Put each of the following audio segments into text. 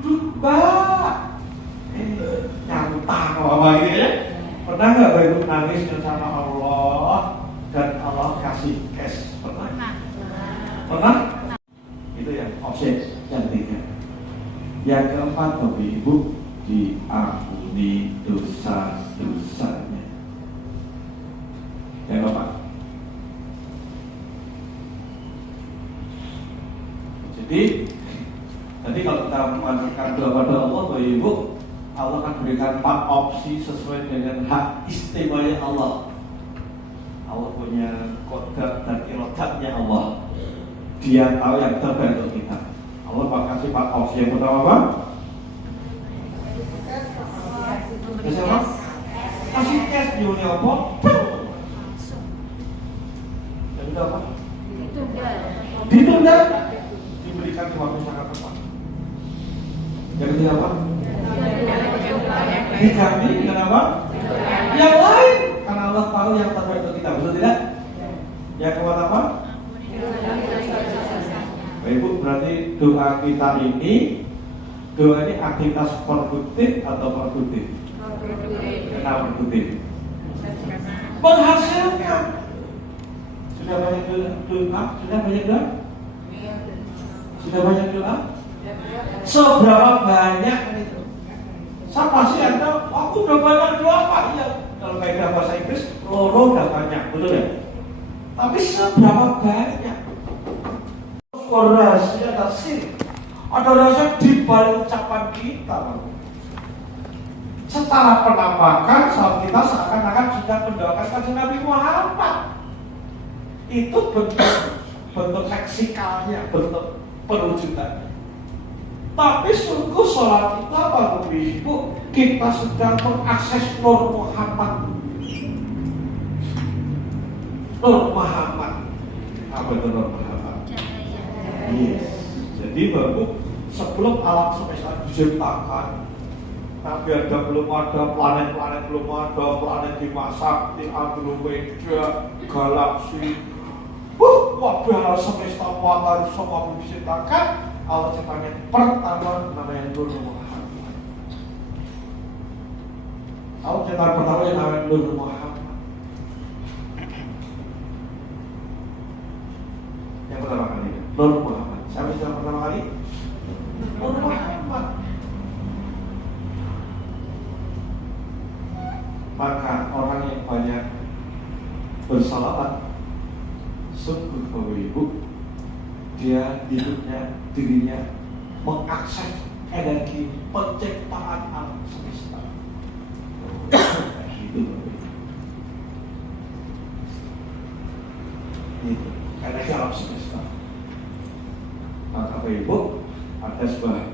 duduk mbak, nyantang apa gitu ya. Pernah nggak Bapak Ibu nangis sama Allah dan Allah kasih cash? Pernah? Pernah? Itu yang objek yang tiga. Yang keempat Bapak Ibu, diampuni dosa-dosanya. Yang keempat. Jadi kalau kita mengajukan doa pada Allah, Bapak Ibu, Allah akan berikan 4 opsi sesuai dengan hak istimewanya Allah. Allah punya kodrat dan irodatnya Allah. Dia tahu yang terbaik untuk kita. Allah kasih 4 opsi. Yang pertama apa? Kasih apa? Kasih cash di dunia apa? Yang kedua apa? Ditunda. Diberikan di waktu sangat tepat. Yang ketiga apa? Dijamin dengan apa? Yang lain, karena Allah tahu yang terbaik untuk kita, betul tidak? Yang keempat apa? Bapak Ibu, berarti doa kita ini, doa ini aktivitas produktif atau produktif? Kenapa produktif? Menghasilkan. Sudah banyak doa? Sudah banyak doa? Sudah banyak doa? Seberapa banyak itu? Sama sih ada, aku udah banyak doa Pak. Iya, kalau kayak bahasa Inggris, loro udah banyak, betul ya? Tapi seberapa banyak? Rahasia tasir. Ada rahasia di balik ucapan kita. Secara penampakan, saat kita seakan-akan sudah mendoakan kanjeng Nabi Muhammad. Itu bentuk leksikalnya, bentuk perwujudannya. Tapi sungguh sholat kita Bapak Ibu, kita sedang mengakses Nur Muhammad. Nur Muhammad. Apa itu Nur Muhammad? Yes. Jadi Bapak, sebelum alam semesta diciptakan, Nabi Adam belum ada, planet-planet belum ada, planet Bima Sakti, Andromeda, galaksi. Waktu alam semesta muatar semua belum diciptakan, Allah ciptanya pertama namanya Nur Muhammad. Allah ciptaan pertama yang namanya Nur Muhammad. Yang pertama kali Nur Muhammad. Siapa yang pertama kali? Nur Muhammad. Maka orang yang banyak bersalawat, sungguh Bapak Ibu, dia hidupnya, dirinya mengakses energi penciptaan alam semesta. Itu energi alam semesta. Maka Bapak Ibu, ada sebuah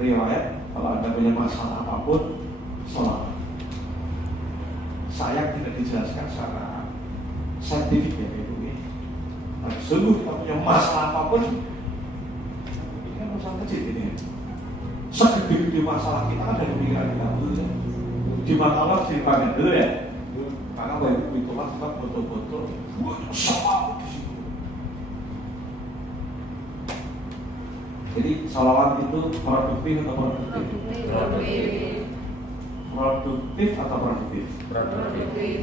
riwayat, kalau Anda punya masalah apapun, sholat. Sayang tidak dijelaskan secara saintifik ya Bapak Ibu. Nah, sungguh kita punya masalah apapun, ini kan masalah kecil ini. Segede-gede masalah kita ada di pikiran kita dulu ya. Di mata Allah dipandang dulu ya. Maka Bapak Ibu itulah kita betul-betul salawat di situ. Jadi salawat itu produktif atau produktif? Produktif atau produktif? Produktif.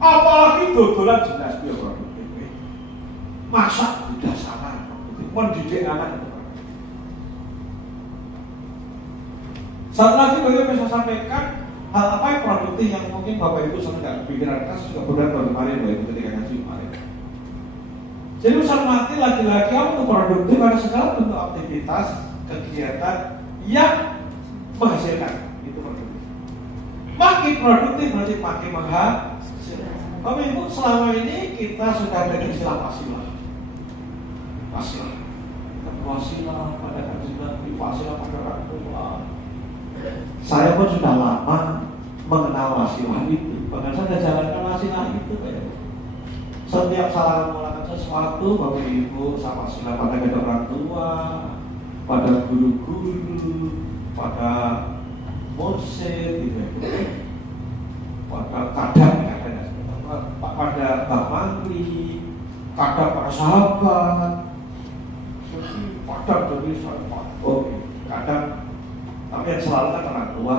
Apalagi dodolan jelas dia produktif. Masak tidak salah produktif. Mendidik anak itu produktif. Satu lagi bagaimana bisa sampaikan hal apa yang produktif yang mungkin Bapak Ibu sering tidak kepikiran, kita sudah benar kemarin Bapak Ibu ketika ngaji kemarin. Jadi usaha mati laki-laki itu produktif pada segala bentuk aktivitas kegiatan yang menghasilkan, itu produktif. Makin produktif berarti makin menghasilkan. Bapak Ibu, selama ini kita sudah ada istilah wasilah. Wasilah. Wasilah pada kajian, wasilah pada orang tua. Saya pun sudah lama mengenal wasilah itu. Bahkan saya jalankan wasilah itu. Setiap salah melakukan sesuatu, Bapak Ibu sama wasilah pada kedua orang tua, pada guru-guru, pada mursyid, gitu. Pada kadang-kadang, pada Pak Mantri, kadang para sahabat, kadang jadi saya kadang, tapi yang selalu kan orang tua,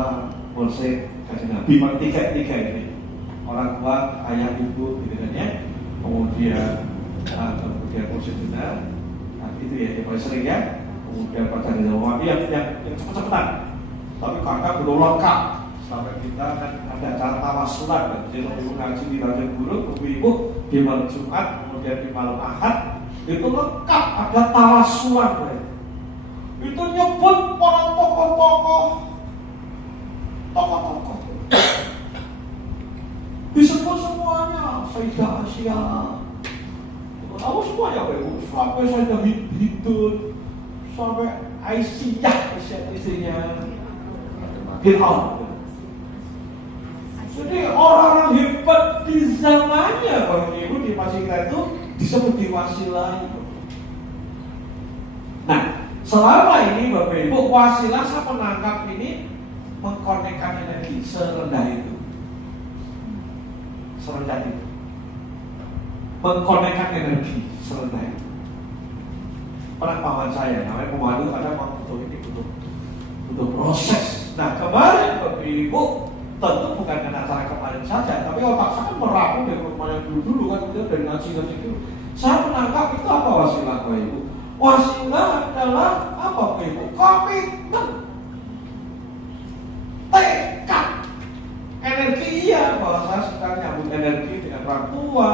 polsek, kasih nabi, tiga ini orang tua, ayah, ibu, gitu kan ya, kemudian polsek benar, itu ya yang paling sering ya, kemudian pacar di rumah yang cepat-cepatan, tapi kadang belum lengkap. Sampai kita kan ada acara tawasulan, jadi ibu ngaji di Raja Guru, ibu di malam Jumat, kemudian di malam Ahad, itu lengkap ada tawasulan. Itu nyebut para tokoh-tokoh, disebut semuanya, Sayyidah Asia, tahu semuanya, sampai Sayyidah Hidun, sampai Aisyah, istrinya Fir'aun. Jadi orang-orang hebat di zamannya, Bapak Ibu, di masjid kita itu disebut di wasilah. Nah, selama ini Bapak Ibu, wasilah saya menangkap ini mengkonekkan energi serendah itu. Serendah itu. Mengkonekkan energi serendah itu. Pernah paman saya, namanya pemandu, kadang butuh proses. Nah, kemarin Bapak Ibu, tentu bukan karena acara kemarin saja, tapi otak saya kan merapu dari rumah yang dulu kan, itu dari ngaji dulu. Saya menangkap itu apa wasilah Bapak Ibu? Wasilah adalah apa Bapak Ibu? Komitmen, tekad, energi iya, bahwa saya sedang nyambut energi dengan orang tua,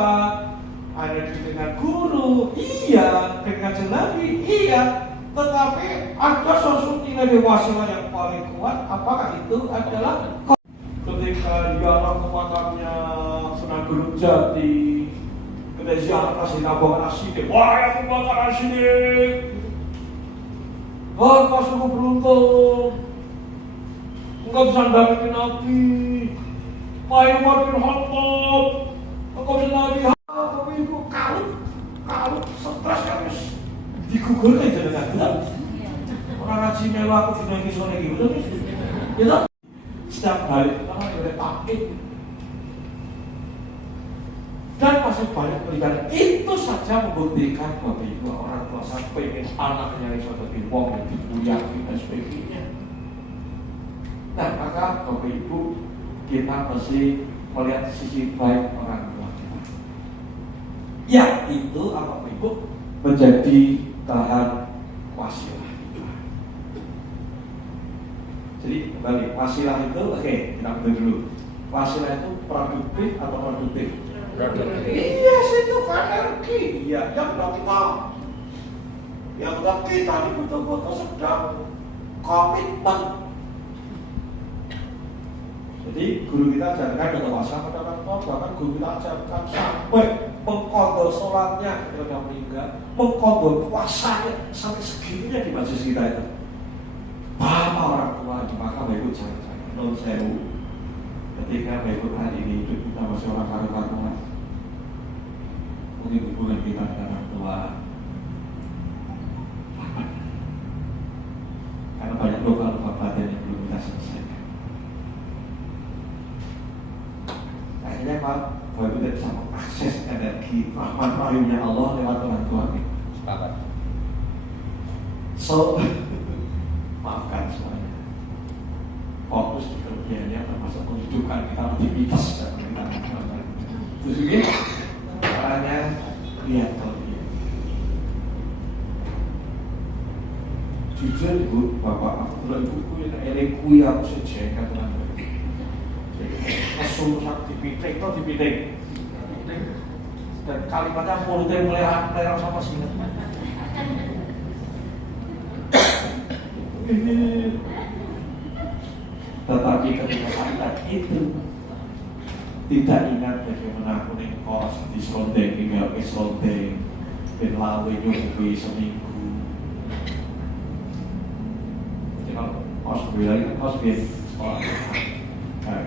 energi dengan guru, iya, dengan jenabi, iya. Tetapi ada sosok nilai wasilah yang paling kuat, apakah itu adalah ketika ziarah ke makamnya Sunan Gunung Jati, ketika ziarah ke Sinabung Asidik, wah yang membakar Asidik, wah kau sungguh beruntung, engkau bisa dapetin Nabi, Pak Umar bin Khattab, engkau bisa Nabi, Bapak Ibu kalau stres harus digugurkan jadi nggak. Orang ngaji melu aku dinangi sore gitu, gitu. Setiap hari kita udah takut dan masih banyak pelajaran. Itu saja membuktikan Bapak Ibu orang tua sampai ingin anaknya itu jadi wong yang dipunyai dan sebagainya. Nah, maka Bapak Ibu kita mesti melihat sisi baik orang tua kita. Ya, itu Bapak Ibu menjadi bahan wasilah. Jadi kembali, wasilah itu, oke, kita betul dulu. Wasilah itu produktif atau produktif? Produktif. Iya, itu kan energi. Iya, yang kita ini betul-betul sedang komitmen. Jadi guru kita ajarkan dengan wasilah pada orang tua, bahkan guru kita ajarkan sampai mengkodol sholatnya ketika sudah meninggal, mengkodol puasanya sampai segitunya di majelis kita itu. Bapak orang tua, maka Bapak Ibu jangan non sewu. Ketika Bapak Ibu hari ini hidup kita masih orang karu-karuan, mungkin hubungan kita dengan orang tua, karena banyak luka-luka batin yang belum kita selesaikan. Akhirnya Pak, Bapak Ibu tidak bisa mengakses energi rahmat rahimnya Allah lewat orang tua kita. So, maafkan semuanya. Fokus di kelebihannya termasuk menghidupkan kita aktivitas dan kita. Terus ini caranya lihat kelebihan. Jujur Ibu, Bapak, aku kalau ibuku yang eleku yang aku sejaga dengan langsung dipiting atau dipiting. Dan kalimatnya mulutnya meleleh sama sini. Tetapi ketika saat itu tidak ingat bagaimana aku nengkos di Slondeng, tinggal ke Slondeng, ben lawe nyukupi seminggu. Jadi kalau kos bilang kan kos biasa sekolah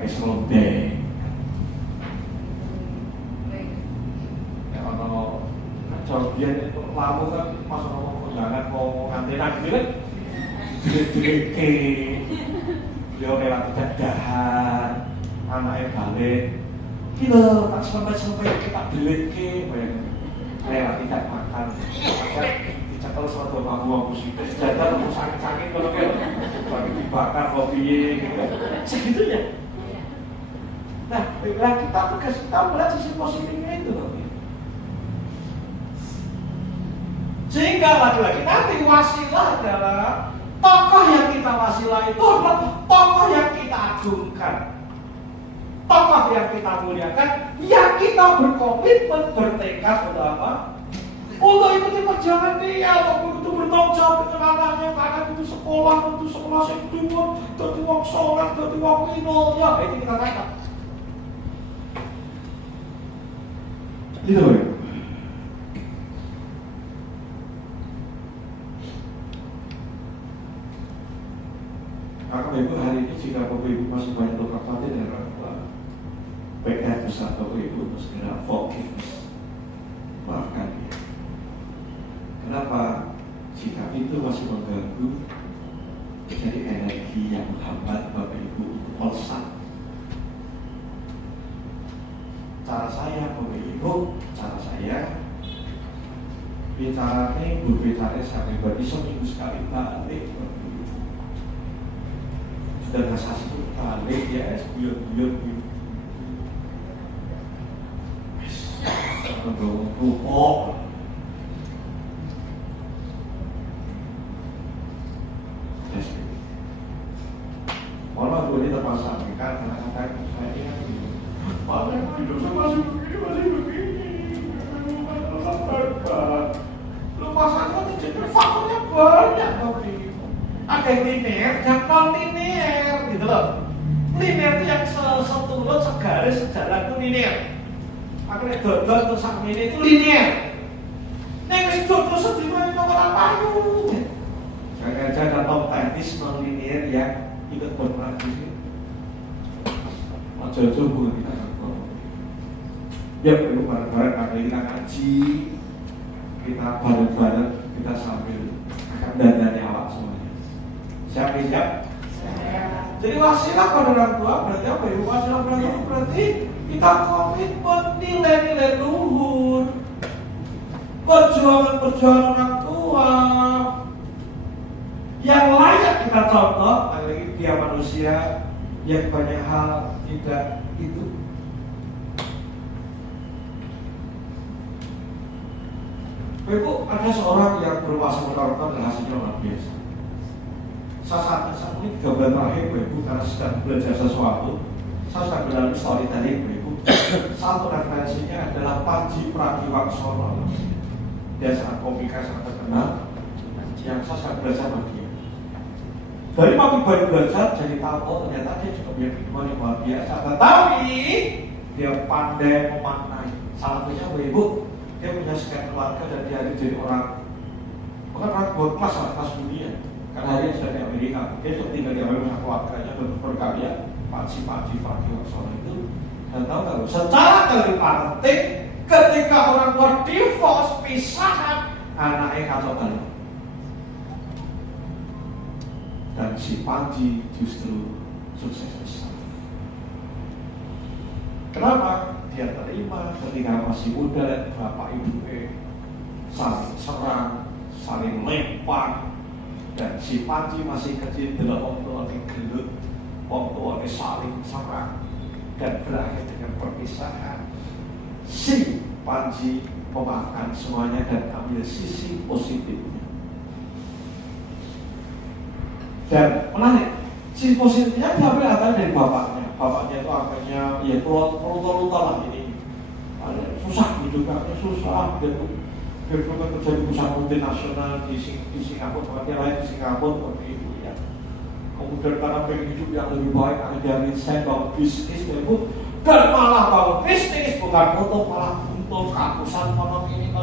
ke Slondeng. Ya kalau cobian itu lalu kan pas ngomong undangan mau ngantenan gitu kan. Duit-duit beliau lewat dadahan, anaknya balik kita tak sampai kita delik lewat tidak makan kalau suatu baku musik jajan mau sakit-sakit kalau kan lagi dibakar kopi gitu segitunya. Nah, kita melihat sisi positifnya itu loh. Sehingga lagi-lagi nanti wasilah adalah tokoh yang kita wasilah itu adalah tokoh yang kita agungkan, tokoh yang kita muliakan, yang kita berkomitmen bertekad untuk apa? Untuk ikuti perjalanan dia, ataupun untuk bertanggung jawab dengan anaknya, anak itu sekolah yang dua, jadi wong sholat, jadi wong minul, ya itu kita tekad. Itu ya. Maka Ibu hari ini jika Bapak Ibu masih banyak luka hati dan orang tua, baiknya besar Bapak Ibu untuk segera forgiveness, maafkan dia. Kenapa? Jika itu masih mengganggu, menjadi energi yang menghambat Bapak Ibu untuk melesat. Cara saya Bapak Ibu, cara saya bicaranya berbicara sampai berarti seminggu sekali balik. Sudah ngasah itu balik ya, buyut rupok. Walau gue ini terpaksa sampaikan karena kata saya ingat gitu. Padahal hidupnya masih begini. Lupasannya itu jadi faktornya banyak tapi ada linear dan non linear gitu loh. Linear itu yang seturut segaris sejalan itu linear. Akhirnya dodol atau sakmini itu linear. Nek dodol sedimana nomor apa yuk? Jangan-jangan atau teknis non linear yang ikut berpraktisi. Jauh-jauh bukan kita ngaku. Ya perlu bareng-bareng kali kita ngaji, kita bareng-bareng, kita sambil akan dandani awak semuanya. Siap? Jadi wasilah pada orang tua berarti apa ya? Wasilah pada orang tua berarti kita komitmen nilai-nilai luhur, perjuangan orang tua yang layak kita contoh. Lagi dia manusia yang banyak hal tidak itu. Ibu, ada seorang yang berpuasa menonton dan hasilnya luar biasa. Saat ini 3 bulan terakhir, Ibu, karena sedang belajar sesuatu, saya sedang melalui storytelling, Ibu. Satu referensinya adalah Panji Pragiwaksono. Dia sangat komika, sangat terkenal. Yang saya sedang belajar sama dia. Dari pagi belajar jadi tahu ternyata dia juga punya kehidupan yang luar biasa. Tetapi dia pandai memaknai. Salah satunya Ibu, dia punya sekian keluarga dan dia jadi orang bukan orang berkelas, kelas dunia. Karena dia sudah di Amerika, dia sudah tinggal di Amerika, keluarganya berkarya. Panji Pragiwaksono itu. Dan tahu nggak? Secara telepatik, ketika orang tua divorce, pisahan, anaknya kacau balau. Dan si Panji justru sukses besar. Kenapa? Dia terima ketika masih muda dan bapak ibu saling serang, saling lempar, dan si Panji masih kecil adalah orang tua gelut, orang tua saling serang, dan berakhir dengan perpisahan. Si Panji memakan semuanya dan ambil sisi positifnya. Dan menarik, sisi positifnya diambil asalnya dari bapaknya. Bapaknya itu akhirnya ya peluta lah ini. Susah hidupnya, susah gitu. Dia juga kerja di perusahaan multinasional di Singapura, tempat lain di Singapura seperti itu ya. Kemudian karena pengen hidup yang lebih baik, akhirnya resign bangun bisnis itu. Dan malah bangun bisnis bukan untuk malah untuk kehapusan konon ini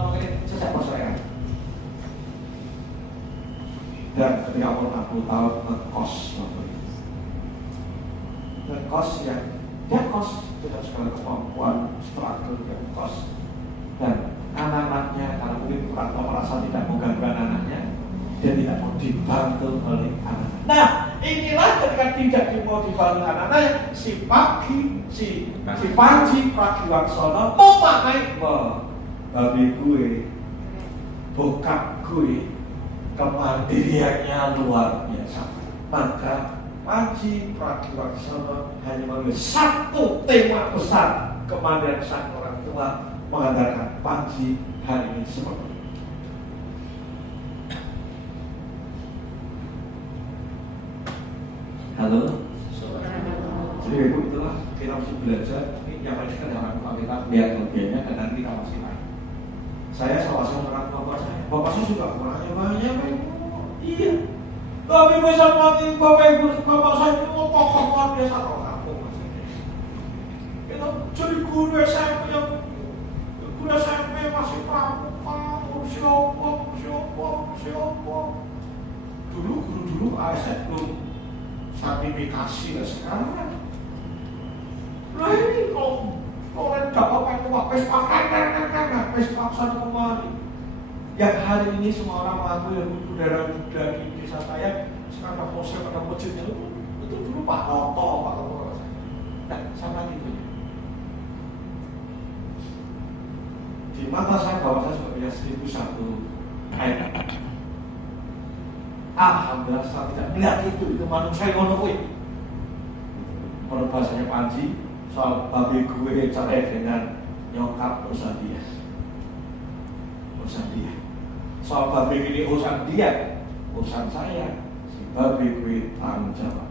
sejak perceraian. Dan ketika umur 60 tahun ngekos waktu itu. Ngekos yang dia kos dengan segala kemampuan, struggle dia kos. Dan anak-anaknya karena mungkin orang tua merasa tidak mau gangguan anaknya, dia tidak mau dibantu oleh anak. Nah, inilah ketika tidak mau dibantu anaknya, si Panji Pragiwaksono memaknai bahwa babi gue, bokap gue kemandiriannya luar biasa. Maka Panji Pragiwaksono hanya mengambil satu tema besar, kemandirian sang orang tua, mengandalkan Panji hari ini seperti itu. Halo? Jadi ibu itulah kita mesti belajar. Ini yang paling dekat dengan orang kita lihat lebihannya dan nanti kita masih main. Saya salah satu orang bapak saya juga kurangnya banyak. Iya. Tapi besar mati bapak saya itu tokoh luar biasa orang kampung. Kita jadi guru SMP yang guru SMP masih pramuka, siapa. Dulu ASN belum sertifikasi lah sekarang. Nah ini kalau orang dapat itu Vespa sana kemari. Yang hari ini semua orang mengaku yang udara muda di desa saya sekarang proses pada masjidnya itu dulu Pak Noto, Pak Noto. Nah, sama itu. Di mata saya bahwa saya sudah punya 1001 ayat. Alhamdulillah saya tidak melihat itu manusia yang ngono kuwi. Menurut bahasanya Panji, soal babi gue cerai dengan nyokap urusan dia. Soal babi ini urusan dia, urusan saya. Si babi gue tanggung jawab.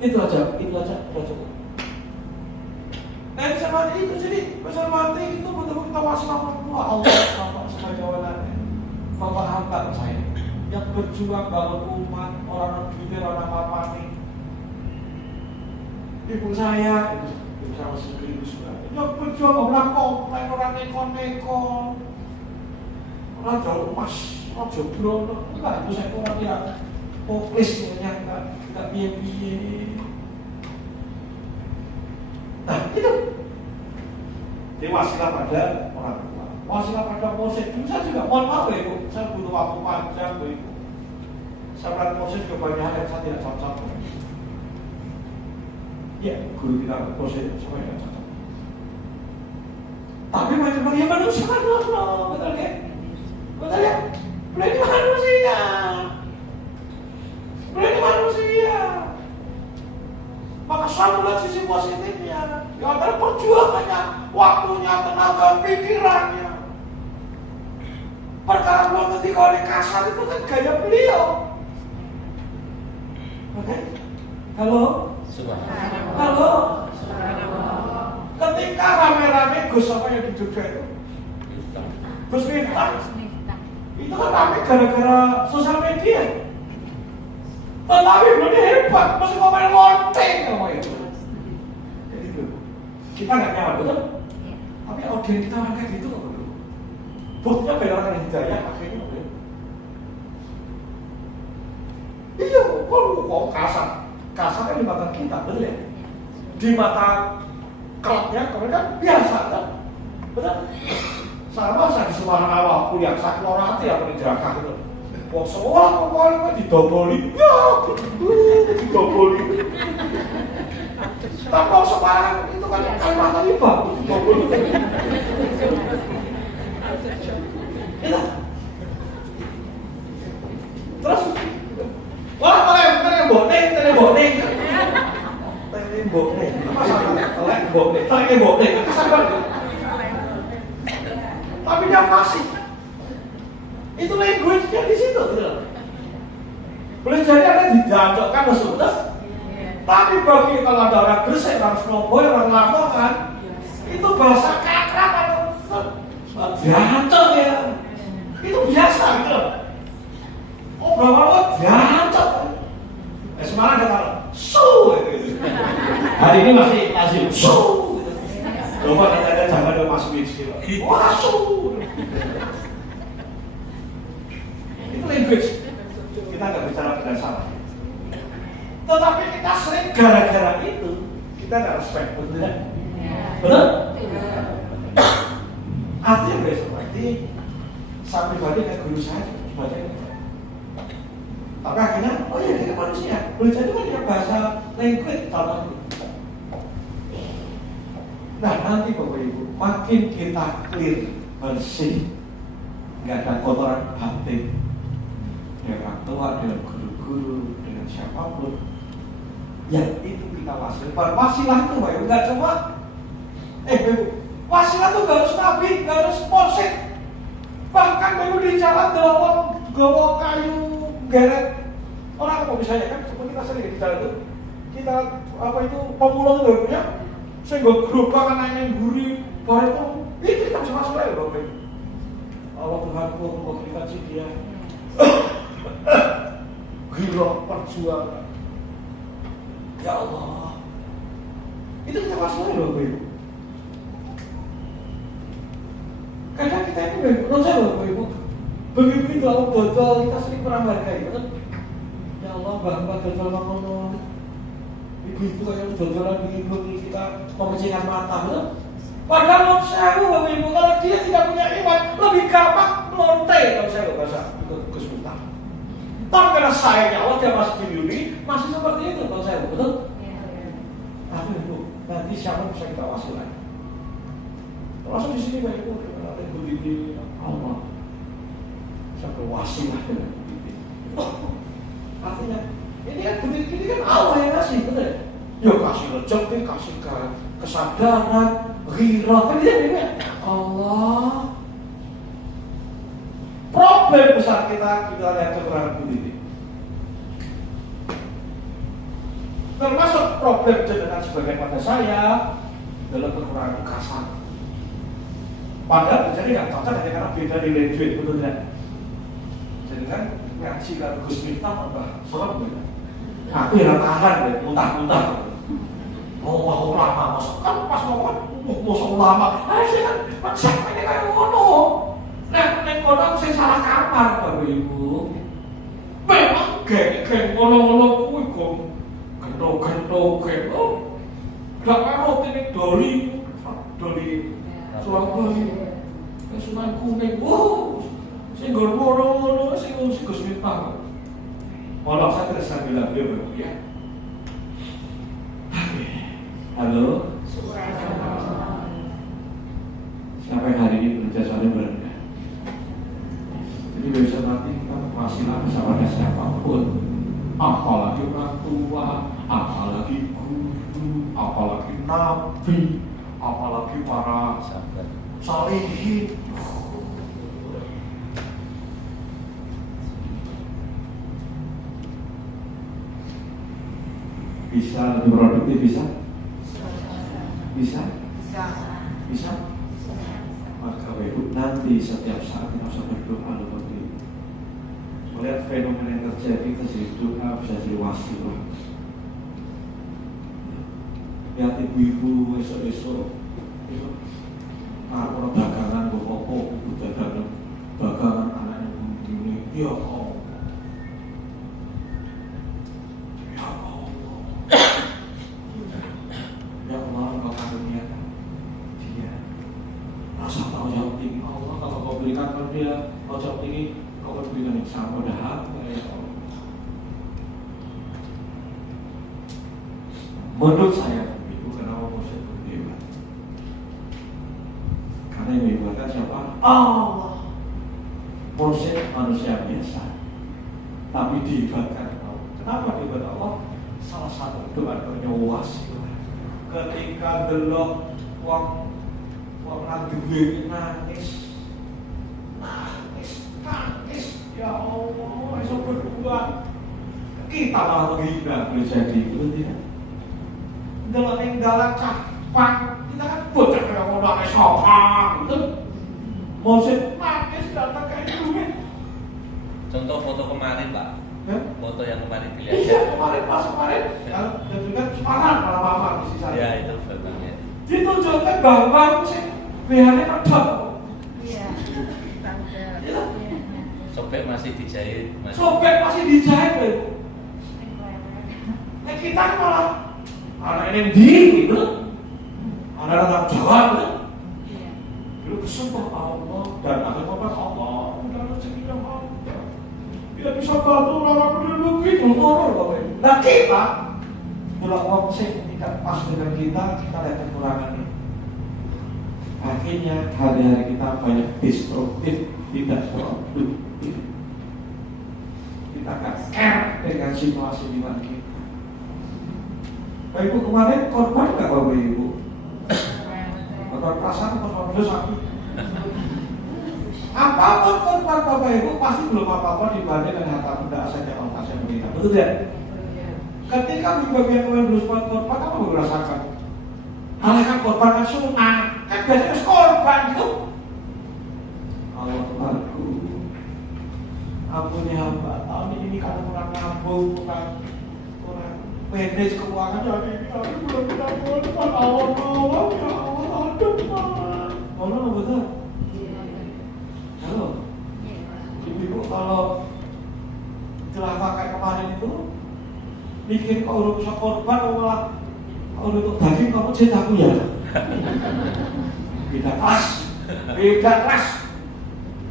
Itu aja cukup. Dan sama itu jadi besar mati itu betul-betul kita waspada Allah Bapak sebagai wadah. Bapak hamba saya yang berjuang bangun umat, orang Twitter, orang apa nih. Ibu saya masih ibu juga. Yang berjuang orang komplain, orang neko-neko, orang jauh emas, orang jauh berono. Enggak, ibu saya itu orang yang poklisnya enggak biye-biye. Nah itu. Jadi wasilah pada orang tua, wasilah pada proses. Saya juga mohon maaf ya ibu, saya butuh waktu panjang bu ibu. Saya melihat proses kebanyakan yang saya tidak cocok. Ya, guru kita proses sama yang cocok. Tapi macam ya manusia kan betul kan? Betul ya? Ini manusia. Maka selalu lihat sisi positifnya. Yang ada perjuangannya, waktunya, tenaga, pikirannya. Perkara belum ketika oleh kasar itu kan gaya beliau. Oke? Halo? Halo? Ketika rame-rame Gus apa yang di Jogja itu? Gus Miftah. Itu kan rame gara-gara sosial media. Tetapi belum hebat, masih ngomongin lonceng sama itu. Jadi itu, kita nggak nyaman, betul? Tapi audiens kita orang kayak gitu kok betul. Buktinya banyak orang yang hidayah, akhirnya betul. Iya, kok kasar kan di mata kita, betul ya? Di mata klubnya, kan biasa kan? Betul? Sama saya di Semarang awal kuliah, saya keluar hati apa di Jakarta gitu. Wah, seorang kemarin didoboli, ya, didoboli. Tapi kalau sekarang itu kan Kalimantan ini bagus, didoboli. Itu. Terus, wah, kalian bonek. Tapi dia fasih. Itu language-nya di situ, gitu. Boleh jadi ada didadokkan betul. Tapi bagi kalau ada orang Gresik, orang Surabaya, orang Lamongan, itu bahasa kakrab atau diancok ya. Itu biasa gitu. Oh, berapa diancok. Semarang ada su gitu. Hari ini masih su. Coba kita jangan ada masuk miskin. Wah, su. Itu language. Kita nggak bicara berdasar. Tetapi kita sering gara-gara itu kita nggak respect, betul tidak? Betul? Artinya seperti saya pribadi kayak guru saya sebagainya. Tapi akhirnya, oh iya dia manusia. Boleh jadi kan dia bahasa language contohnya. Nah nanti Bapak Ibu makin kita clear bersih, nggak ada kotoran batin dengan orang tua, dengan guru-guru, dengan siapapun. Yang itu kita wasilah. Wasilah itu Pak, nggak cuma wasilah itu nggak harus nabi, nggak harus polsek. Bahkan baru di jalan gawa kayu geret. Orang apa misalnya kan, seperti kita sering di jalan itu, kita apa itu pemulung itu punya, saya nggak gerobak anaknya gurih, barang itu kita bisa masuk aja Bapak. Allah Tuhanku memberikan si dia, gila perjuangan. Ya Allah, itu kita masuk aja Bapak. Kadang kita itu menurut saya Bapak Ibu, begitu kalau dodol kita sering kurang hargai, betul? Ya Allah, Mbak dodol ngono. Ibu-ibu kayak dodolan bikin kita pemecikan mata, betul? Padahal saya Bapak Ibu, kalau dia tidak punya iman, lebih gampang melonte kalau saya bahasa kesulitan. Tapi karena sayangnya Allah dia masih dilindungi, masih seperti itu kalau saya betul? Tapi Ibu, nanti siapa bisa kita wasilah? Termasuk di sini Bapak Ibu, dengan Ibu Didi Allah, saya berwasilah dengan Ibu Didi. Artinya, ini kan begitu ini kan Allah yang ngasih, betul? Ya kasih rezeki, kasih kesadaran, ghirah, kan dia ini Allah. Problem besar kita lihat kekurangan politik. Termasuk problem jenengan sebagai pada saya dalam kekurangan kasar. Padahal jadi nggak cocok hanya karena beda nilai duit, betul tidak? Jadi kan ngaji kalau Gus Miftah tambah serem gitu. Aku yang tahan deh, muntah-muntah. Mau lama, masuk kan pas mau lama. Saya kan siapa ini kayak ngono. Nek kono saya salah kamar Bapak Ibu. Memang geng ngono-ngono kuwi kok gento-gento. Gak karo kene doli Surabaya. Sungai Kuning. Sing ngono-ngono sing Gus Miftah. Malah saya terus bilang dia Bapak ya. Halo. Sampai hari ini berjasa berendah. Jadi besok nanti kita masih sama siapapun, apalagi orang tua, apalagi guru, apalagi nabi, apalagi para salihin. Bisa lebih produktif, bisa. Maka Ibu nanti setiap saat kita harus berdoa seperti itu. Melihat fenomena yang terjadi, kita jadi doa, bisa jadi wasilah. Lihat ibu-ibu esok-esok, orang dagangan bapak-bapak, ibu dagangan anaknya begini, ya Allah. Dia kocok tinggi, kau berikan yang sama dah ya Allah. Menurut saya itu kenapa Moses berdebat? Karena yang dibuatkan siapa? Allah. Moses manusia biasa, tapi diibatkan Allah. Kenapa diibat Allah? Salah satu doanya wasilah. Ketika delok wong duwe nangis, ya Allah, esok berdua kita malah menghina boleh jadi, betul tidak? Dalam tinggalan capak, kita kan bocah kayak orang esok, betul? Moses nangis datang kayak duit. Contoh foto kemarin Pak, foto yang kemarin dilihat. Iya kemarin pas kemarin, dan juga semangat malah mama di sisa. Ya itu fotonya. Ditunjukkan bahwa sih BHN redok. Iya. Sobek masih dijahit. Sobek masih dijahit loh. Nah kita malah anak ini gitu, anak Jawa gitu. Dulu kesumpah Allah dan akhirnya Allah udah rezeki yang Allah. Tidak bisa bantu orang dulu gitu turun. Nah kita kalau orang sih tidak pas dengan kita lihat kekurangannya. Akhirnya hari-hari kita banyak destruktif. tidak produktif. Kita akan care dengan situasi di mana kita. Bapak Ibu kemarin korban nggak Bapak Ibu? Korban perasaan, korban dosa. Apapun korban Bapak Ibu pasti belum apa-apa dibanding dengan harta benda aset yang Allah kasih kita. Betul tidak? Ketika bagian kemarin belum sempat korban, apa yang merasakan? Hal kan korban kan sunnah, kan biasanya korban gitu. Allah Tuhanku, ampuni hamba. Tahun ini karena kurang nabung, kurang manage keuangan, jadi kami belum bisa korban. Allah, ya Allah, aduh Pak. Allah betul. Halo, ibu kalau celaka kayak kemarin itu, mikir kau udah bisa korban, malah kalau untuk daging kamu cintaku ya. Beda kelas.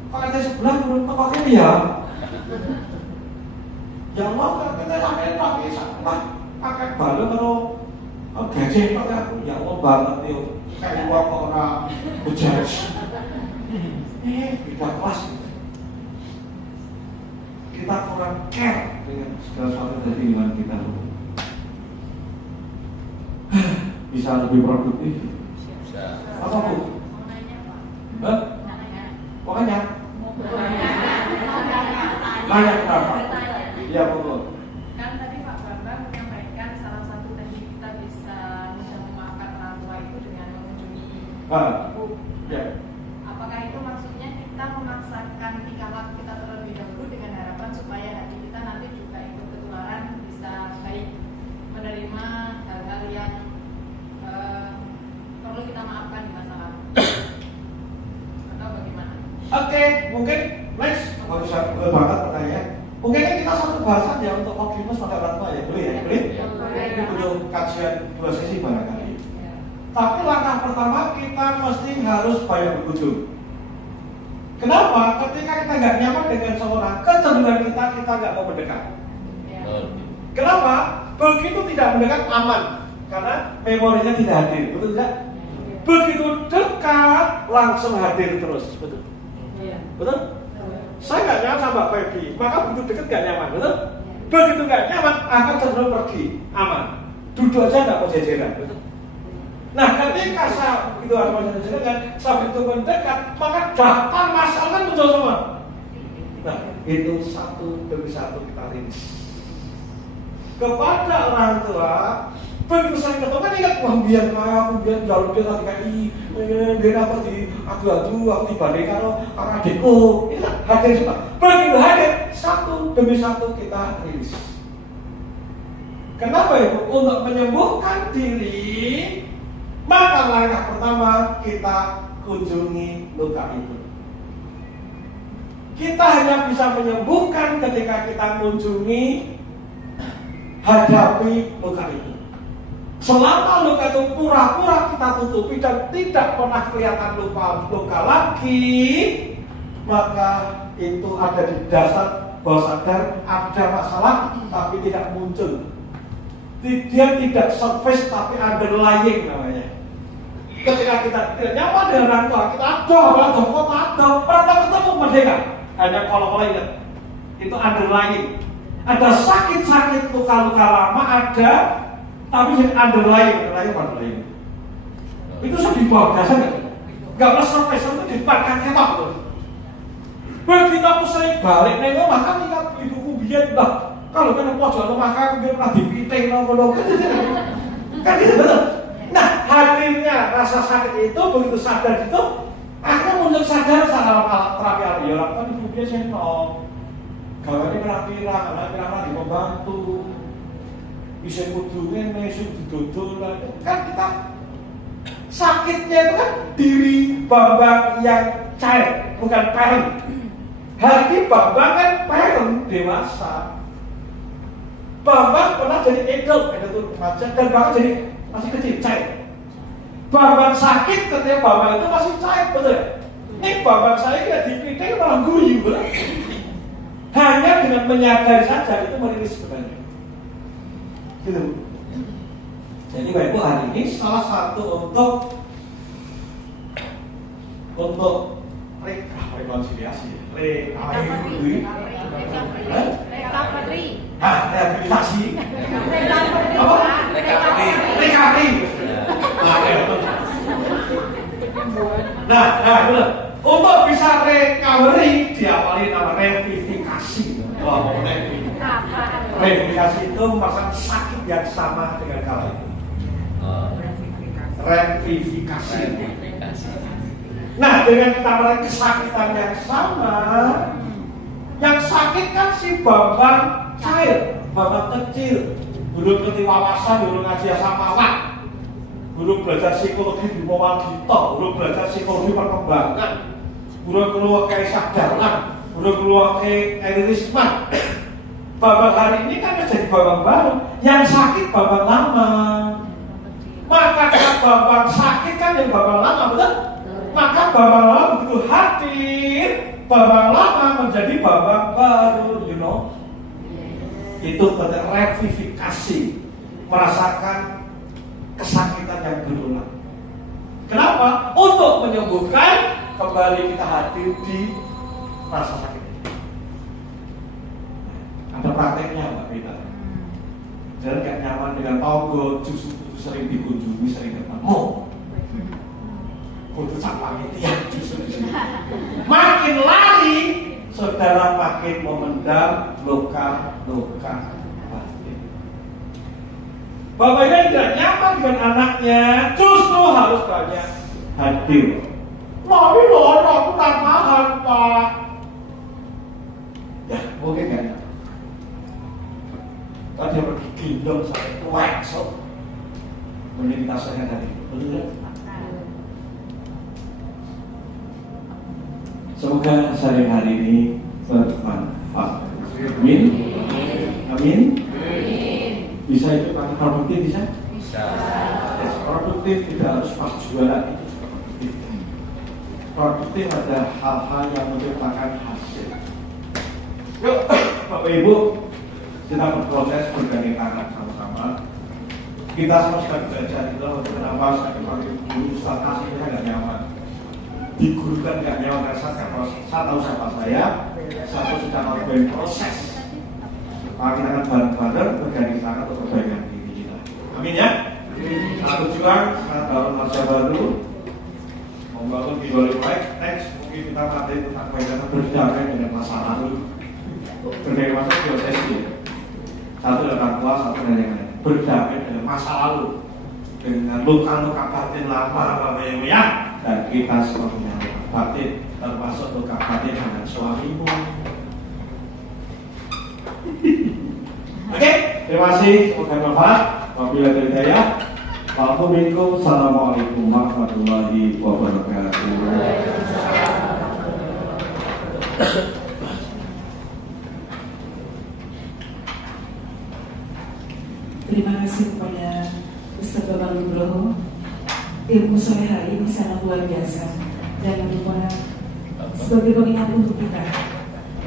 Kalau ada sebelah menurut pakai dia. Ya Allah, kita sampai pakai balon kalau gaji pakai aku. Ya Allah banget yo, kayak gua kok orang bujaj. Beda kelas. Kita kurang care dengan segala sesuatu dari iman kita. Bisa lebih produktif. Bisa. Apa Bu? Pokoknya. Nanya kenapa? Iya betul. Kan tadi Pak Bambang menyampaikan salah satu teknik kita bisa memaafkan orang tua itu dengan mengunjungi ibu. Ya. Apakah itu maksudnya kita memaksakan tingkah laku kita terlebih dahulu dengan harapan supaya hati kita nanti juga ikut ketularan bisa baik menerima hal-hal yang perlu kita maafkan di masa lalu? Atau bagaimana? Oke, mungkin next bagus banget pertanyaan. Mungkin kita satu bahasan ya untuk forgiveness pada orang tua ya, boleh ya? Boleh? Ini butuh kajian 2 sesi barangkali. Tapi langkah pertama kita mesti harus banyak berkunjung. Kenapa? Ketika kita nggak nyaman dengan seorang, kecenderungan kita nggak mau mendekat. Kenapa? Begitu tidak mendekat aman, karena memorinya tidak hadir, betul tidak? Begitu dekat langsung hadir terus, betul? Betul? Saya nggak nyaman sama Mbak Feby, maka begitu dekat nggak nyaman, betul? Begitu nggak nyaman akan cenderung pergi, aman. Duduk aja nggak mau jejeran, betul? Nah, ketika saya begitu harus jejeran, saya begitu mendekat, maka daftar masalah kan muncul semua. Nah, itu satu demi satu kita rilis kepada orang tua. Begitu saya ketemu kan ingat, wah biar aku biar jalur dia tadi kayak biar apa di adu-adu aku dibanding kalau adikku ini kan hadir juga. Begitu hadir satu demi satu kita rilis. Kenapa Ibu? Untuk menyembuhkan diri, maka langkah pertama kita kunjungi luka itu. Kita hanya bisa menyembuhkan ketika kita kunjungi, hadapi luka itu. Selama luka itu pura-pura kita tutupi dan tidak pernah kelihatan luka lagi, maka itu ada di dasar bawah sadar ada masalah tapi tidak muncul. Dia tidak surface tapi underlying namanya. Ketika kita tidak nyaman dengan orang tua, kita pernah ketemu merdeka. Hanya kalau ingat, itu underlying. Ada sakit-sakit luka-luka lama ada, tapi yang underlying. Itu sudah di bawah dasar nggak pernah surface, itu di depan ketok tuh. Begitu aku sering balik nengok, maka ingat ibuku biar lah. Kalau kan pojok rumah aku biar pernah dipiting nongol kan gitu betul. Nah, hadirnya rasa sakit itu begitu sadar itu, akhirnya muncul sadar salah alat terapi alami. Orang kan ibu dia senong, gawane pirang-pirang di pembantu, bisa kudungin, mesum didodol, kan kita sakitnya itu kan diri Bambang yang cair, bukan parent. Hati Bambang kan parent dewasa. Bambang pernah jadi adult remaja dan bahkan jadi masih kecil, cair. Bambang sakit ketika Bambang itu masih cair, betul ya? Ini Bambang saya tidak dipiting malah guyu, betul? Hanya dengan menyadari saja itu merilis sebenarnya. Gitu. Jadi Bapak Ibu hari ini salah satu untuk rekonsiliasi. Recovery. Rehabilitasi. Apa? Recovery. Nah, benar. Untuk bisa recovery diawali nama revivifikasi. Rehabilitasi itu merasakan sakit yang sama dengan kala itu. Revivifikasi. Nah, dengan kita merasakan kesakitan yang sama, yang sakit kan si Bambang cair, Bambang kecil, belum ngerti wawasan, belum ngaji samawan, belum belajar psikologi di bawah kita, belum belajar psikologi perkembangan, belum keluar kayak sadaran, belum keluar kayak risma. Bambang hari ini kan menjadi Bambang baru, yang sakit Bambang lama. Maka kalau Bambang sakit kan yang Bambang lama, betul? Maka Bambang lama begitu hadir, Bambang lama menjadi Bambang baru, you know. Itu berarti revivifikasi, merasakan kesakitan yang berulang. Kenapa? Untuk menyembuhkan kembali kita hadir di rasa sakit. Ada prakteknya Mbak Rita. Jangan gak nyaman dengan tonggo, justru sering dikunjungi, sering ketemu. Kudu sama ya, justru makin lari, saudara makin memendam luka-luka batin. Bapaknya tidak nyaman dengan anaknya, justru harus banyak hadir. Tapi loh, aku tak makan Pak. Ya, mungkin kan. Tadi pergi gendong sampai kuat, so. Mending kita sayang tadi, betul. Semoga sehari hari ini bermanfaat. Amin. Amin. Bisa itu pakai produktif bisa? Bisa. Yes, produktif tidak harus pas jualan itu produktif. Produktif ada hal-hal yang menciptakan hasil. Yuk, Bapak Ibu, kita berproses bergandeng tangan sama-sama. Kita semua sudah belajar itu kenapa saya dipanggil guru Ustaz Kasih nggak nyaman. Di guru kan nggak nyaman karena saya tahu siapa saya, satu sedang melakukan proses. Maka kita akan bareng-bareng bergandeng tangan untuk perbaikan diri kita. Amin ya. Satu juang, sangat dalam masa baru, membangun di balik baik. Next, mungkin kita materi tentang bagaimana berdamai dengan masa lalu. Berdamai masa prosesi. Satu dengan kuasa, satu dengan yang lain. Berdamai dengan masa lalu, dengan luka-luka batin lama, Bapak Ibu ya. Dan kita semua punya luka batin, termasuk luka batin dengan suamimu. Oke, terima kasih. Semoga bermanfaat. Wabillahi taufiq hidayah. Assalamualaikum warahmatullahi wabarakatuh. Terima kasih kepada Ustaz Bambang Nugroho. Ilmu sore hari ini sangat luar biasa. Jangan lupa sebagai pengingat untuk kita,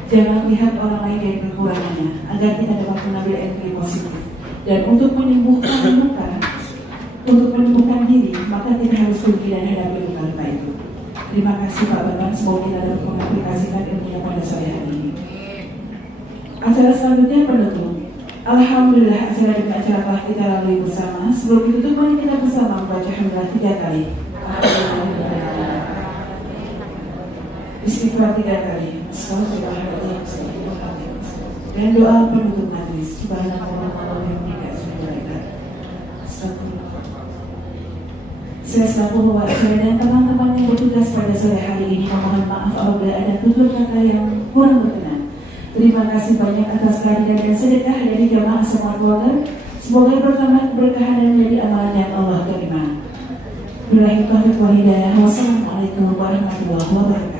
jangan lihat orang lain dari kekurangannya, agar kita dapat mengambil energi positif. Dan untuk menyembuhkan luka, untuk menyembuhkan diri, maka kita harus pergi dan hadapi luka itu. Terima kasih Pak Bambang, semoga kita dapat mengaplikasikan ilmunya pada sore hari ini. Acara selanjutnya penutup. Alhamdulillah, acara demi acara telah kita lalui bersama. Sebelum ditutup, mari kita bersama membaca hamdalah 3 kali. Istighfar 3 kali. Astagfirullahaladzim. Dan doa penutup majelis. Subhanallah wa bihamdihi. Saya selaku pembawa acara dan teman-teman yang bertugas pada sore hari ini memohon maaf apabila ada tutur kata yang kurang berkenan. Terima kasih banyak atas kehadiran dan sedekah dari jamaah semua keluarga. Semoga bertambah keberkahan dan menjadi amalan yang Allah terima. Billahi taufiq wal hidayah. Wassalamualaikum warahmatullahi wabarakatuh.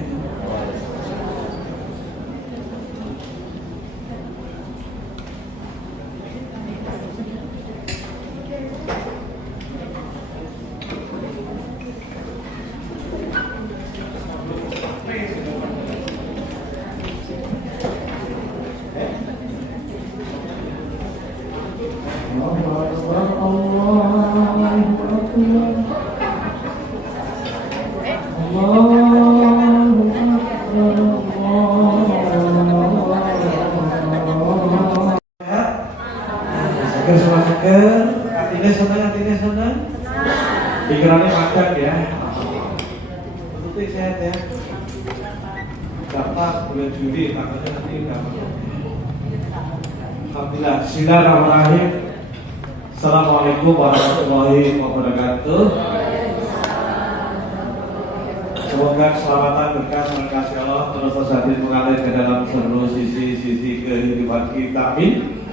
Allah pakai semua seger. Hatinya senang. Pikirannya makan ya. Betul sehat ya. Daftar bulan Juli, tanggalnya nanti dapat. Alhamdulillah. Bismillahirrahmanirrahim. Assalamualaikum warahmatullahi wabarakatuh. Semoga keselamatan berkah dan kasih Allah terus hadir mengalir ke dalam seluruh sisi kehidupan kita. Amin.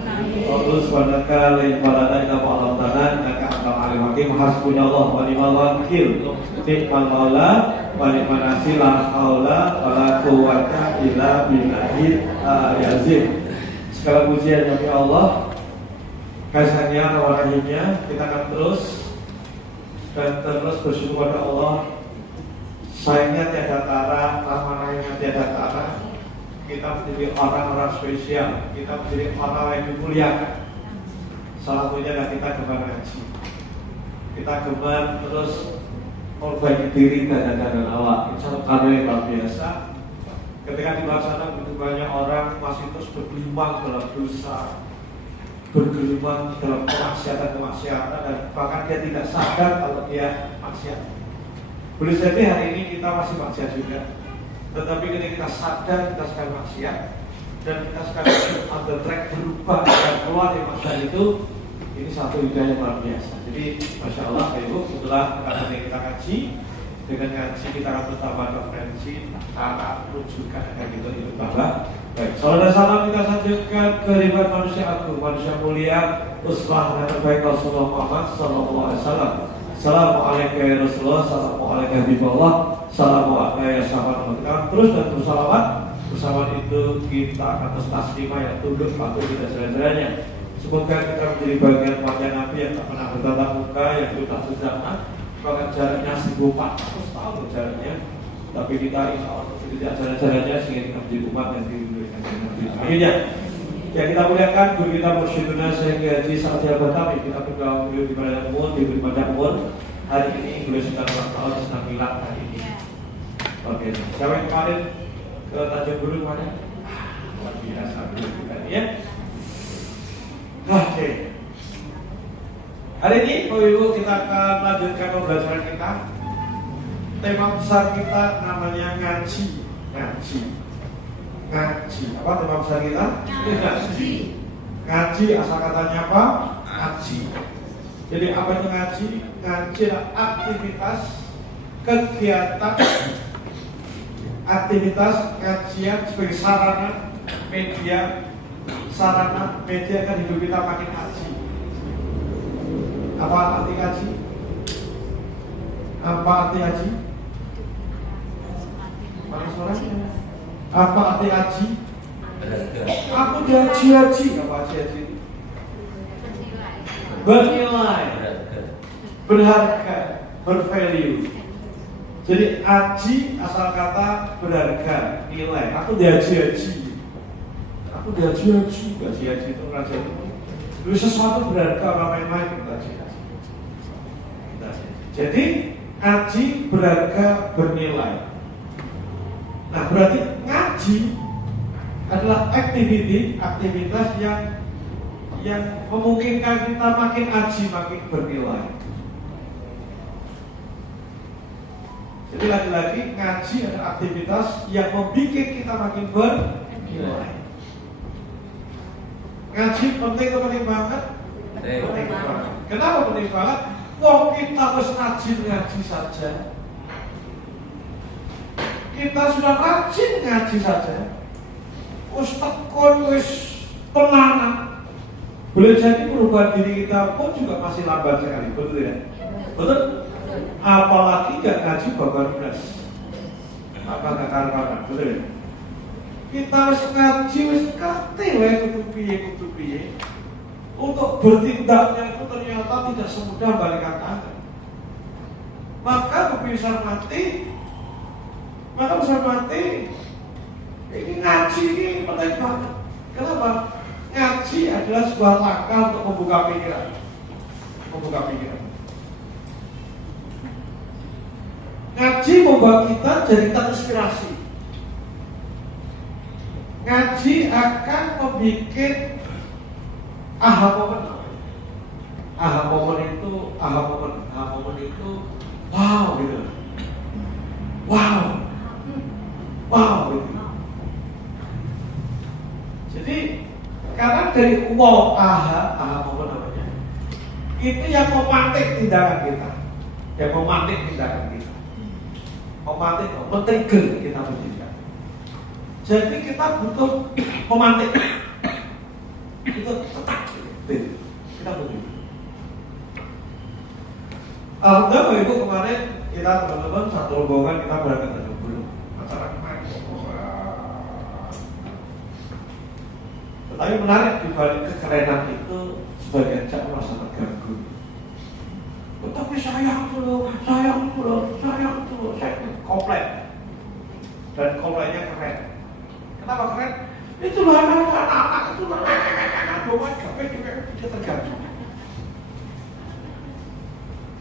Allah subhanahu wa ta'ala ibadah ila Allah ta'ala innaka antal alim hakim hasbunallahu wa ni'mal wakil ni'mal maula wa ni'mal nasir la haula wa la quwwata illa billahil azim. Segala pujian bagi Allah, kasihnya wa rahimnya. Kita akan terus bersyukur kepada Allah. Sayangnya tiada tara, rahmatnya tiada tara. Kita menjadi orang-orang spesial, kita menjadi orang yang dimuliakan. Salah satunya adalah kita gemar ngaji. Kita gemar terus memperbaiki diri dan awak. Itu satu karya yang luar biasa. Ketika di luar sana begitu banyak orang masih terus bergelimang dalam dosa, bergelimang dalam kemaksiatan dan bahkan dia tidak sadar kalau dia maksiat. Boleh jadi hari ini kita masih maksiat juga. Tetapi ketika kita sadar kita sekali maksiat dan kita sekali on the track berubah dan keluar dari maksiat itu, ini satu hidayah yang luar biasa. Jadi Masya Allah Ibu, setelah kita kaji, dengan ngaji kita akan bertambah referensi cara rujukan agar kita hidup tambah baik. Salam dan salam kita sanjungkan ke ribuan manusia agung, manusia mulia, uswah dan terbaik Rasulullah Muhammad SAW. Assalamualaikum ya Rasulullah, assalamualaikum ya Habibullah, assalamualaikum ya sahabat. Kita terus dan bersalawat. Bersalawat itu kita atas taslimah yang tunduk patuh tidak jalan-jalannya. Semoga kita menjadi bagian wajah Nabi yang tak pernah bertatap muka, yang sudah sejaman, bahkan jaraknya 1400 tahun jaraknya. Tapi kita insya Allah tidak jalan-jalannya sehingga kita menjadi umat yang dimuliakan Nabi. Akhirnya yang kita muliakan guru kita Mursyiduna sehingga Haji Sa'adil Batami, kita berdoa beliau di pada umur, diberi panjang umur. Hari ini beliau sedang ulang tahun, sedang milad hari ini. Oke, siapa yang kemarin ke Tanjung Guru kemarin? Luar biasa beliau juga ya. Oke. Hari ini Bapak Ibu kita akan melanjutkan pembelajaran kita. Tema besar kita namanya ngaji. Ngaji. Apa tema besar kita? Ngaji. Ngaji asal katanya apa? Ngaji. Jadi apa itu ngaji? Ngaji adalah aktivitas ngajian sebagai sarana media kan hidup kita makin ngaji. Apa arti ngaji? Apa arti ngaji? Mana suaranya? Apa arti haji? Aku dihaji. Apa haji? Bernilai, berharga, bervalue. Jadi haji asal kata berharga, nilai. Aku dihaji. Aku dihaji. Haji itu raja itu. Dulu sesuatu berharga, orang main-main kita haji. Jadi haji berharga, bernilai. Nah, berarti ngaji adalah aktivitas yang memungkinkan kita makin ngaji, makin bernilai. Jadi lagi-lagi ngaji adalah aktivitas yang membuat kita makin bernilai. Ngaji penting banget. Penting banget. Kenapa penting banget? Wong kita harus ngaji saja. Kita sudah rajin ngaji saja. Tekun wis tenanan. Boleh jadi perubahan diri kita pun juga masih lambat sekali, betul ya? Betul? Apalagi gak ngaji bakal beras. Apa gak karuan, betul ya? Kita harus ngaji wis kate wae kudu piye. Untuk bertindaknya itu ternyata tidak semudah balikan tangan. Maka bisa mati. Ini ngaji ini penting banget. Kenapa? Ngaji adalah sebuah langkah untuk membuka pikiran. Ngaji membuat kita jadi terinspirasi. Ngaji akan membuat aha moment. aha momen itu wow gitu, wow gitu. Jadi karena dari wow aha momen namanya, itu yang memantik tindakan kita, men-trigger kita bertindak. Jadi kita butuh memantik, itu tetap kita butuh. Alhamdulillah Bapak Ibu, kemarin kita teman-teman satu rombongan kita berangkat ke Jogja, acara kemarin. Tetapi menarik di balik kekerenan itu sebagian cak merasa terganggu. Tetapi sayang dulu, saya komplain. Dan komplainnya keren. Kenapa keren? Itu anak-anak itu dia terganggu.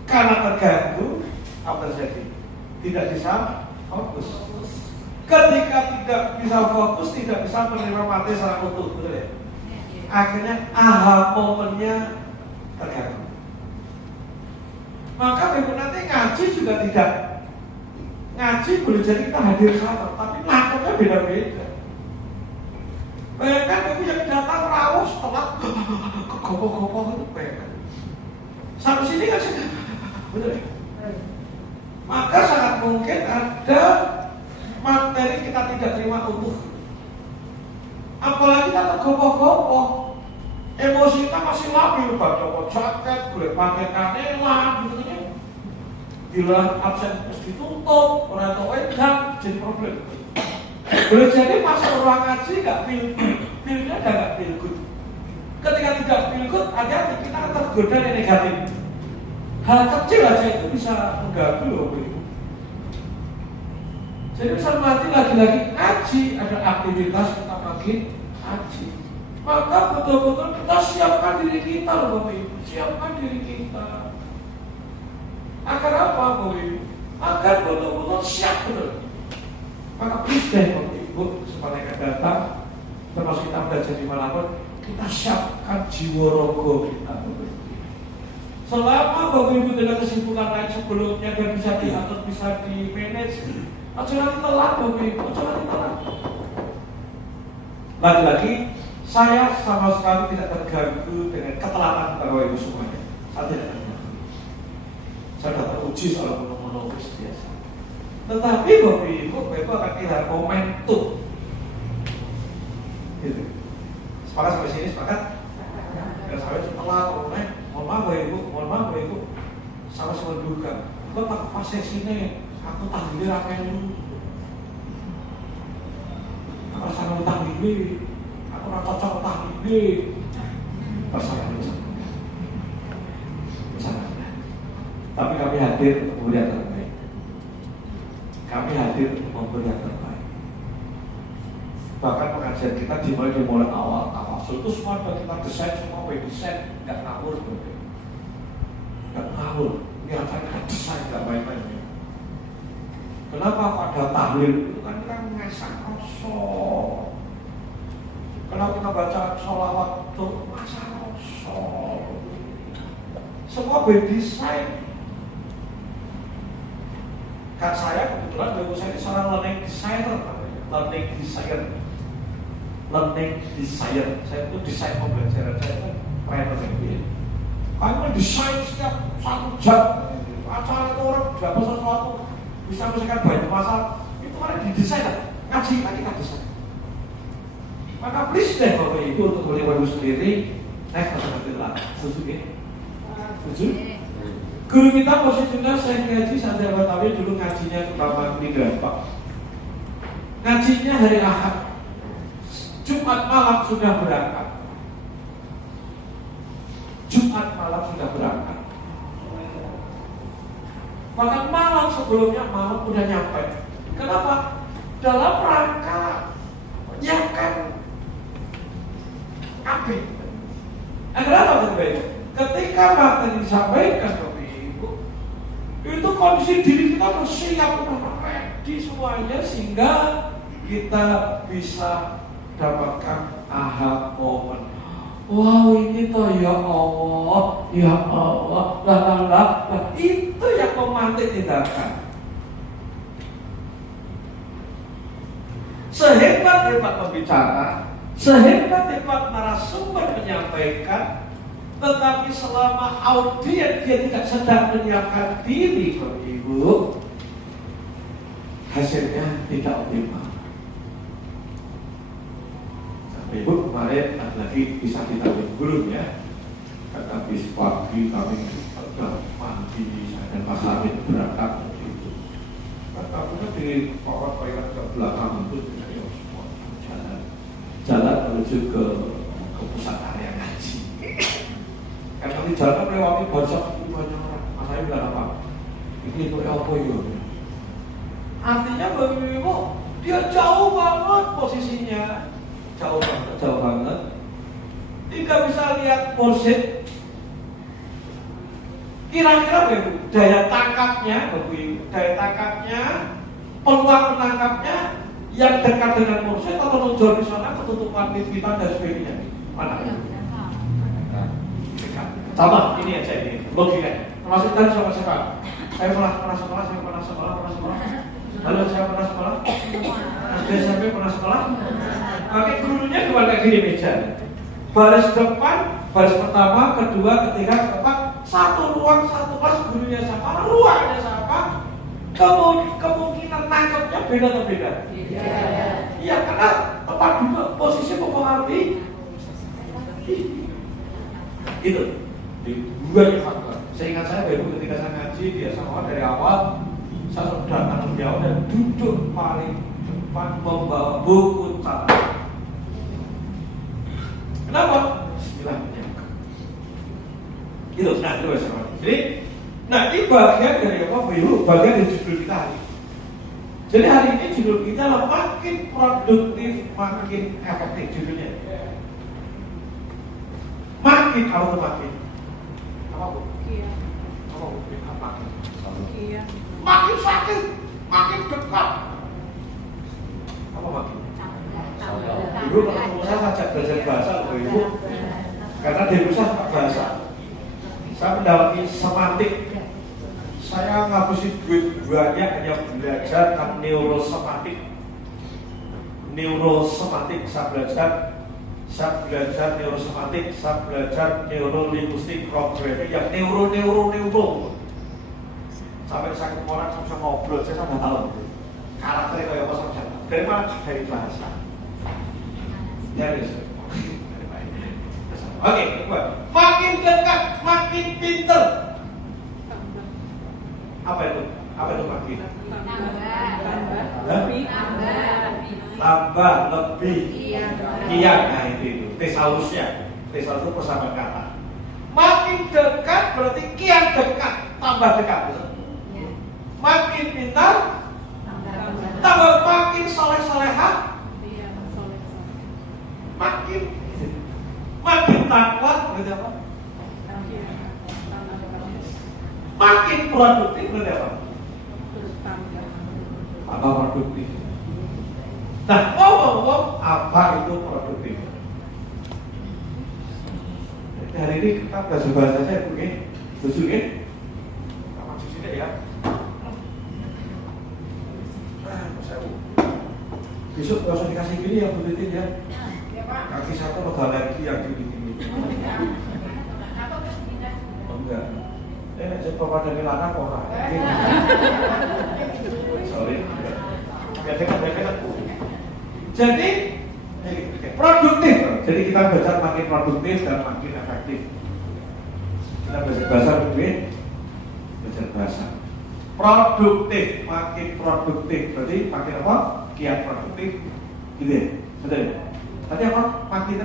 Karena terganggu, apa terjadi? Tidak bisa fokus. Ketika tidak bisa fokus, tidak bisa menerima materi secara utuh, betul ya? Akhirnya aha momennya terganggu. Maka Ibu nanti ngaji juga tidak. Ngaji boleh jadi kita hadir sama, tapi lakunya beda-beda. Bayangkan Ibu yang datang rawuh setelah kegopoh-gopoh itu bayangkan. Sampai sini kan sih, betul ya? Maka sangat mungkin ada materi kita tidak terima utuh. Apalagi kita tergopoh-gopoh, emosi kita masih labil, baca jaket, boleh pakai kanela, gitu ya. Bila absen terus ditutup, orang tua wedang, jadi problem. Boleh jadi masuk ruang ngaji nggak feel-nya ada nggak feel good. Ketika tidak feel good, hati-hati kita akan tergoda yang negatif. Hal kecil aja itu bisa mengganggu loh. Jadi bisa mati lagi-lagi ngaji, ada aktivitas kita pagi ngaji. Maka betul-betul kita siapkan diri kita loh Bapak Ibu, siapkan diri kita. Agar apa Bapak Ibu? Agar betul-betul siap betul. Maka please deh Bapak Ibu, supaya akan datang, termasuk kita belajar di manapun, kita siapkan jiwa rogo kita Bapak Ibu. Selama Bapak Ibu dengan kesimpulan lain sebelumnya dan bisa diatur, bisa di manage, jangan telat Bapak Ibu, jangan telat. Lagi-lagi saya sama sekali tidak terganggu dengan ketelatan Bapak Ibu semuanya. Saya tidak terganggu. Saya sudah teruji soal monologis biasa. Tetapi Bapak Ibu akan kehilangan momentum. Gitu. Sepakat sampai sini, sepakat? Dan sampai setelah mohon maaf Bapak Ibu, sama-sama duga. Bapak pas sini aku tahlil rakyat dulu. Aku sama tahlil, aku cocok tahlil. Pasangan itu. Tapi kami hadir untuk memberi yang terbaik. Kami hadir untuk memberi yang terbaik. Bahkan pengajian kita dimulai awal. Itu semua sudah kita desain, semua by desain, nggak ngawur, nggak ngawur. Ini akan kita desain, nggak main-main. Kenapa pada tahlil itu kan kita mengesah kosong. Kalau kita baca sholawat itu masa kosong. Semua by design. Kak saya kebetulan bagus saya ini seorang learning designer. Saya itu desain pembelajaran saya itu trainer gitu. Kami mendesain setiap 1 jam. Acara itu orang dapat sesuatu bisa menyelesaikan banyak masalah. Itu kan didesain kan? Ngaji kita desain. Maka please deh Bapak Ibu untuk boleh Bapak Ibu sendiri next masalah setuju? Setuju? Guru kita posisinya saya ngaji Santri Batawi dulu ngajinya pertama di Grandpak. Ngajinya hari Ahad. Jumat malam sudah berangkat. Bahkan malam sebelumnya malam udah nyampe. Kenapa? Dalam rangka menyiapkan apa? Kenapa terbaik? Ketika materi disampaikan Bapak Ibu, itu kondisi diri kita harus siap, ready semuanya sehingga kita bisa dapatkan aha moment. Wow, ini toh ya Allah, Ya Allah, lah, itu yang memantik tindakan. Sehebat-hebat pembicara, sehebat-hebat narasumber menyampaikan, tetapi selama audiens dia tidak sedang menyiapkan diri, Ibu, hasilnya tidak optimal. Sampai Ibu kemarin ada lagi bisa kita belum ya, karena habis pagi kami sudah mandi, saya dan Mas Hamid berangkat itu. Kamu di toilet ke belakang itu jalan menuju ke pusat area ngaji. Kan kami jalan melewati banyak orang. Mas Hamid bilang apa? Ini itu apa itu? Artinya bagi Ibu, dia jauh banget posisinya, jauh banget. Tidak bisa lihat mursyid. Kira-kira Ibu, daya tangkapnya, peluang menangkapnya yang dekat dengan mursyid atau menjual di sana ketutupan pimpinan dan sebagainya. Mana? Sama, ini aja ini logikanya. Termasuk tadi sama sekolah. Saya pernah sekolah. Halo, saya pernah sekolah. SD SMP pernah sekolah. Oke, gurunya cuma kayak gini meja. Baris depan, baris pertama, kedua, ketiga, keempat. Satu ruang, satu kelas, gurunya sama, ruangnya sama. Kemungkinan tangkapnya beda atau beda? Iya, karena tempat duduk, posisi mempengaruhi. Itu dua faktor. Seingat saya, Ibu, ketika saya ngaji dia sama dari awal, saya datang lebih awal dan duduk paling depan membawa buku catatan. Kenapa? Bismillahirrahmanirrahim. Itu, nah itu bersama. Jadi, nah ini bagian dari apa Bu? Bagian dari judul kita hari ini. Jadi hari ini judul kita adalah makin produktif, makin efektif judulnya. Makin apa tuh makin? Apa Bu? Apa Bu? Makin. Makin sakit, makin dekat. Apa makin? Ibu kalau saya ngajak belajar bahasa loh Ibu, karena di pusat bahasa. Saya mendalami semantik. Saya ngabisin duit banyak hanya belajar tentang neurosemantik. Saya belajar neurosemantik, saya belajar neurolinguistik programming yang neuro. Sampai saya ketemu orang sama ngobrol, saya nggak tahu karakternya kayak apa saja. Dari mana? Dari bahasa. Dari Oke, makin dekat, makin pinter. Apa itu makin? Tambah, lebih, kian. Nah itu tesaurusnya. Tesaurus itu persamaan kata. Makin dekat berarti kian dekat, tambah dekat. Makin pintar, tambah makin soleh-soleha, makin takwa, berarti apa? Makin produktif, berarti apa? Apa produktif? Nah, ngomong apa itu produktif? Jadi hari ini kita bahasa saya begini, setuju ya? Sama di sini ya. Besok gak usah dikasih gini ya Bu Titin ya. Kaki satu roda lagi yang gini-gini. Oh enggak. Saya coba dari lana orang. Sorry. Biar dekat. Jadi produktif. Jadi kita belajar makin produktif dan makin efektif. Kita belajar bahasa lebih belajar bahasa. Produktif, makin produktif. Berarti makin apa? Kian produktif. Gitu ya? Betul ya? Tadi apa? Makin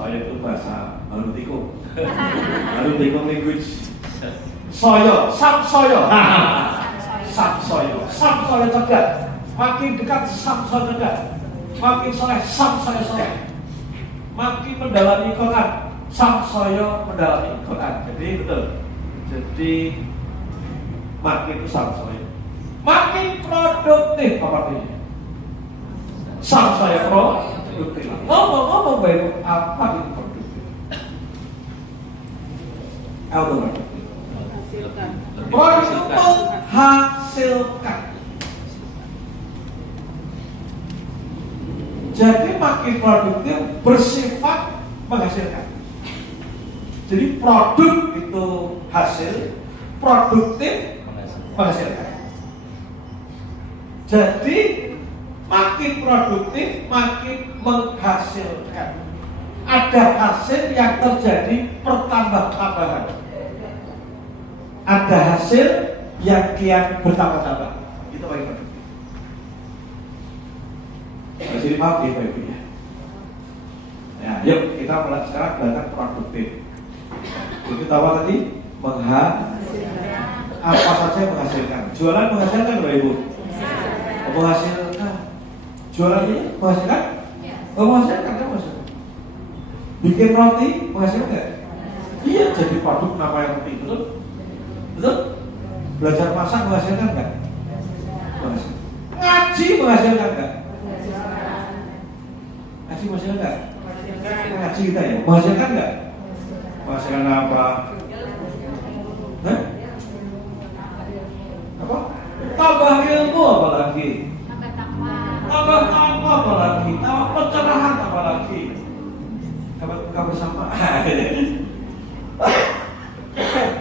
Saya itu bahasa Balutiko language. Samsoyo cerdas. Makin dekat samsoyo cerdas. Makin soleh soleh. Makin mendalami Quran, samsoyo mendalami Quran. Jadi betul. Jadi makin itu samsoyo. Makin produktif. produktif apa artinya? Sang saya produktif. Ngomong-ngomong baik, apa itu produktif? Apa itu? Produktif menghasilkan. Jadi makin produktif bersifat menghasilkan. Jadi produk itu hasil, produktif menghasilkan. Jadi makin produktif makin menghasilkan. Ada hasil yang terjadi pertambah-tambahan. Ada hasil yang kian bertambah-tambah. Itu paling produktif. Jadi maaf ya Pak Ibu ya. Ya, yuk kita mulai sekarang belajar produktif. Itu tahu tadi apa saja yang menghasilkan. Jualan menghasilkan Pak Ibu. Menghasilkan. Jualan ini menghasilkan? Menghasilkan kan menghasilkan. Bikin roti menghasilkan nggak? Iya, jadi produk nama yang penting, betul? Betul? Belajar masak menghasilkan nggak? Menghasilkan. Ngaji menghasilkan nggak? Ngaji menghasilkan nggak? Ngaji kita ya, menghasilkan nggak? Menghasilkan apa? Hah? Apa? Tambah ilmu apa lagi? Tambah takwa apa lagi? Tambah pencerahan apa lagi? Dapat buka bersama.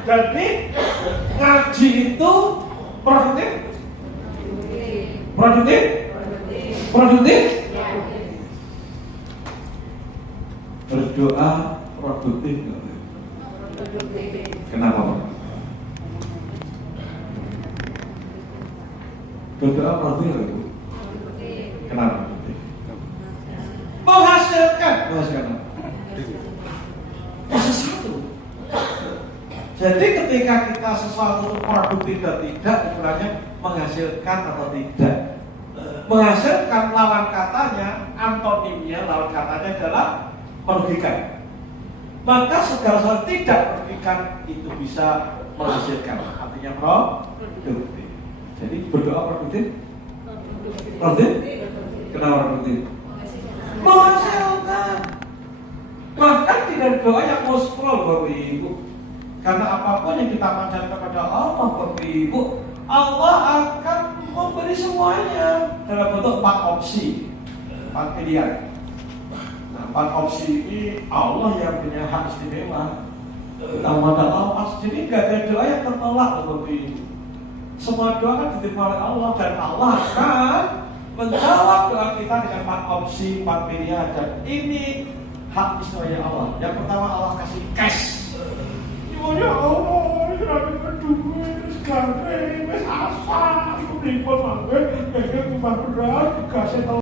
Jadi ngaji itu produktif? Produktif? Produktif? Berdoa produktif nggak? Kenapa Pak? Berdoa produktif nggak? Kenapa? Menghasilkan apa? Sesuatu. Jadi ketika kita sesuatu itu produktif atau tidak, ukurannya menghasilkan atau tidak. Menghasilkan lawan katanya, antonimnya lawan katanya adalah merugikan. Maka segala sesuatu tidak merugikan itu bisa menghasilkan. Artinya produktif. Jadi berdoa produktif? Produktif? Kenapa produktif? Menghasilkan. Bahkan tidak doa yang muspul Bapak Ibu. Karena apapun yang kita panjatkan kepada Allah Bapak Ibu, Allah akan memberi semuanya dalam bentuk 4 opsi, 4 pilihan. Nah, 4 opsi ini Allah yang punya hak istimewa. Kita memandang Allah, jadi nggak ada doa yang tertolak Bapak Ibu. Semua doa kan diterima oleh Allah dan Allah akan menjawab doa kita dengan 4 opsi, 4 pilihan, dan ini hak istimewa Allah. Yang pertama Allah kasih cash. Ya Allah, jangan duit sekarang, wes asal, aku beli pemakai, kayak rumah berat, kasih tahu.